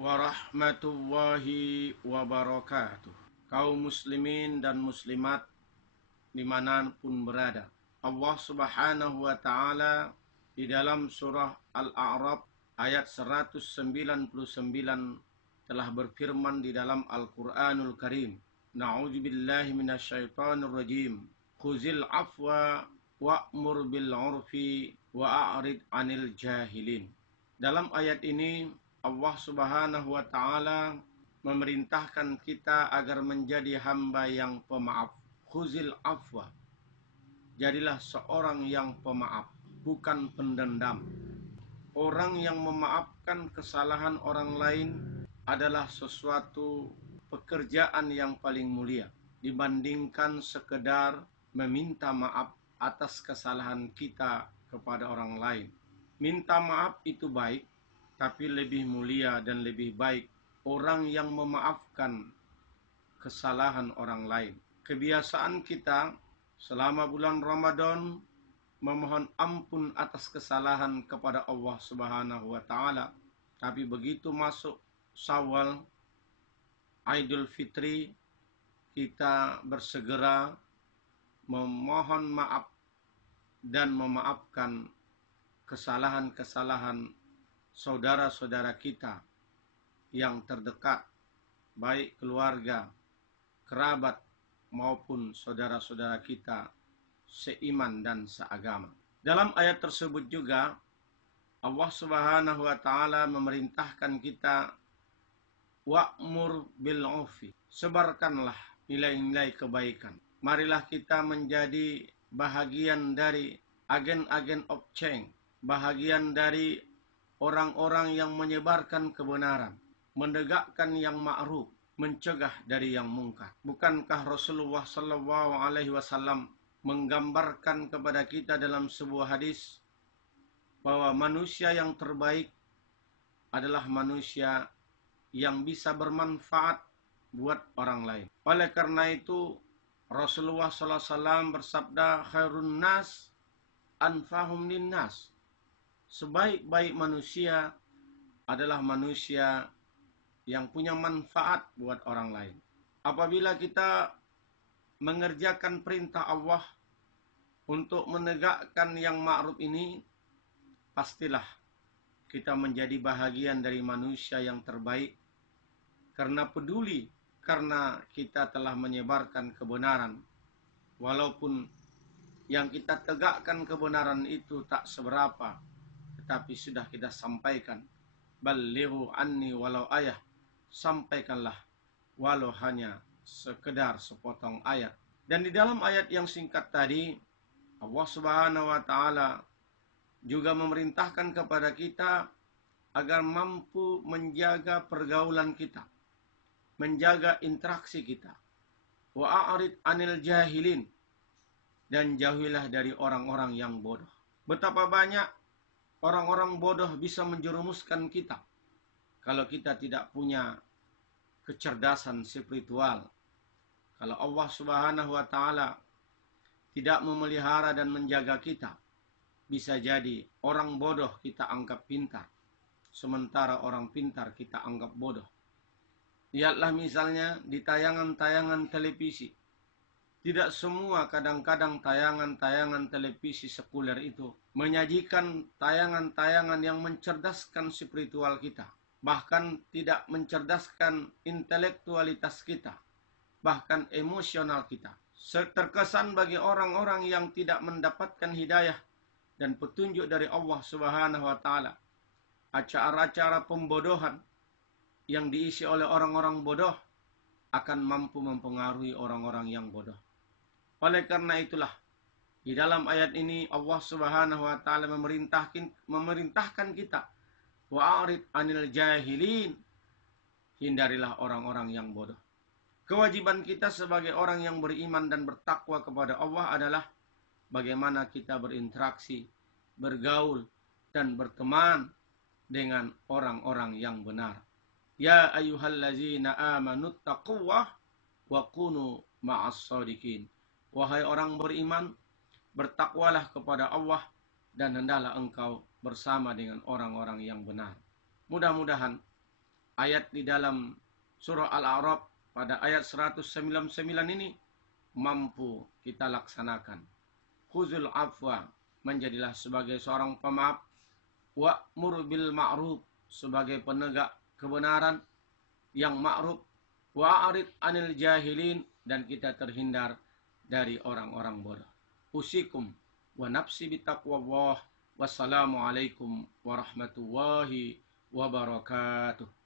warahmatullahi wabarakatuh. Kaum muslimin dan muslimat dimanapun berada, Allah subhanahu wa ta'ala di dalam surah Al-A'raf ayat 199 telah berfirman di dalam Al-Quranul Karim, Na'udzubillahi minasyaitonir rajim, khuzil afwa wa'mur bil 'urfi wa'arid 'anil jahilin. Dalam ayat ini Allah subhanahu wa ta'ala memerintahkan kita agar menjadi hamba yang pemaaf. Khuzil afwa, jadilah seorang yang pemaaf, bukan pendendam. Orang yang memaafkan kesalahan orang lain adalah sesuatu pekerjaan yang paling mulia dibandingkan sekedar meminta maaf atas kesalahan kita kepada orang lain. Minta maaf itu baik, tapi lebih mulia dan lebih baik orang yang memaafkan kesalahan orang lain. Kebiasaan kita selama bulan Ramadan memohon ampun atas kesalahan kepada Allah Subhanahu wa ta'ala. Tapi begitu masuk Syawal, Idul Fitri, kita bersegera memohon maaf dan memaafkan kesalahan-kesalahan saudara-saudara kita yang terdekat, baik keluarga, kerabat, maupun saudara-saudara kita seiman dan seagama. Dalam ayat tersebut juga Allah subhanahu wa ta'ala memerintahkan kita wa'mur bil 'urfi, sebarkanlah nilai-nilai kebaikan. Marilah kita menjadi bahagian dari agen-agen of change, bahagian dari orang-orang yang menyebarkan kebenaran, menegakkan yang ma'ruf, mencegah dari yang mungkar. Bukankah Rasulullah sallallahu alaihi wasallam menggambarkan kepada kita dalam sebuah hadis bahwa manusia yang terbaik adalah manusia yang bisa bermanfaat buat orang lain. Oleh karena itu Rasulullah sallallahu alaihi wasallam bersabda, khairun nas anfahum linnas. Sebaik-baik manusia adalah manusia yang punya manfaat buat orang lain. Apabila kita mengerjakan perintah Allah untuk menegakkan yang ma'ruf ini, pastilah kita menjadi bahagian dari manusia yang terbaik karena peduli, karena kita telah menyebarkan kebenaran. Walaupun yang kita tegakkan kebenaran itu tak seberapa, tetapi sudah kita sampaikan. Ballighu anni walau ayah, sampaikanlah walau hanya sekedar sepotong ayat. Dan di dalam ayat yang singkat tadi, Allah subhanahu wa ta'ala juga memerintahkan kepada kita agar mampu menjaga pergaulan kita, menjaga interaksi kita. Wa'arid 'anil jahilin, dan jauhilah dari orang-orang yang bodoh. Betapa banyak orang-orang bodoh bisa menjerumuskan kita kalau kita tidak punya kecerdasan spiritual. Kalau Allah subhanahu wa ta'ala tidak memelihara dan menjaga kita, bisa jadi orang bodoh kita anggap pintar, sementara orang pintar kita anggap bodoh. Lihatlah misalnya di tayangan-tayangan televisi. Tidak semua kadang-kadang tayangan-tayangan televisi sekuler itu menyajikan tayangan-tayangan yang mencerdaskan spiritual kita. Bahkan tidak mencerdaskan intelektualitas kita. Bahkan emosional kita. Terkesan bagi orang-orang yang tidak mendapatkan hidayah dan petunjuk dari Allah subhanahu wa ta'ala, acara-acara pembodohan yang diisi oleh orang-orang bodoh akan mampu mempengaruhi orang-orang yang bodoh. Oleh karena itulah, di dalam ayat ini Allah subhanahu wa ta'ala memerintahkan kita, wa'arid 'anil jahilin, hindarilah orang-orang yang bodoh. Kewajiban kita sebagai orang yang beriman dan bertakwa kepada Allah adalah bagaimana kita berinteraksi, bergaul, dan berteman dengan orang-orang yang benar. Ya ayyuhallazina amanu taqullah wa kunu ma'as shadiqin. Wahai orang beriman, bertakwalah kepada Allah dan hendaklah engkau bersama dengan orang-orang yang benar. Mudah-mudahan ayat di dalam surah Al-A'raf pada ayat 199 ini mampu kita laksanakan. Khuzul afwa, menjadilah sebagai seorang pemaaf, wa'mur bil ma'ruf, sebagai penegak kebenaran yang ma'ruf, wa'arid anil jahilin, dan kita terhindar dari orang-orang bodoh. Usikum wa nafsi bitaqwallah. Wassalamualaikum warahmatullahi wabarakatuh.